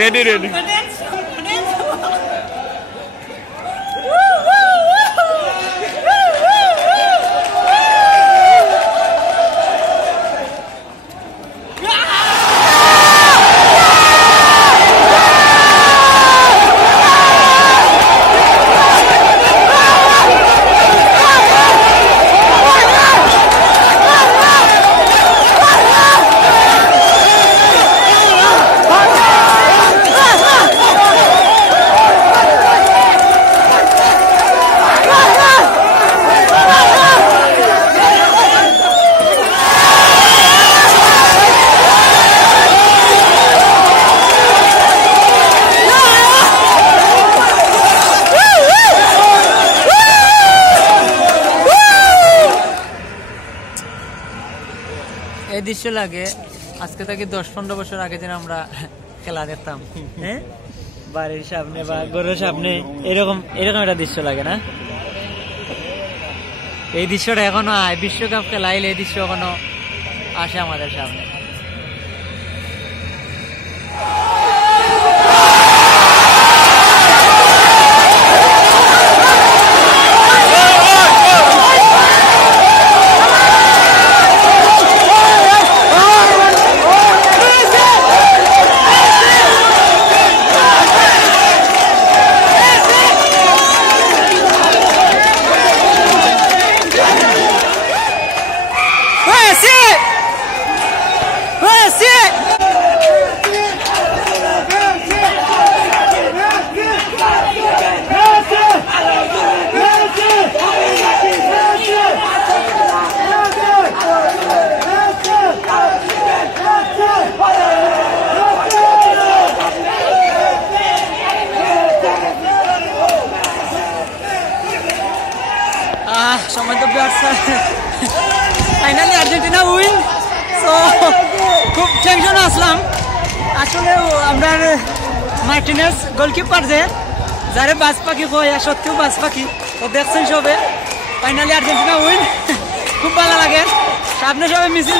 Ready ready এই দৃশ্য লাগে আজকে থেকে 10-15 বছর আগে যেন আমরা খেলা দেখতাম, হ্যাঁ, বাড়ির সামনে বা ঘরের সামনে, এরকম একটা দৃশ্য লাগে না? এই দৃশ্যটা এখনো বিশ্বকাপ খেলা আইলে এই দৃশ্য এখনো আসে আমাদের সামনে। Finally Argentina win. সো খুব টেনশন আসলাম আসলে। আমরা মার্টিনেস গোলকিপার যারে বাজ পাখি কয়, সত্যিও বাজ পাখি। তো দেখছেন সবে ফাইনালি আর্জেন্টিনা উইন। খুব ভালো লাগে, সামনে সবাই মিছিল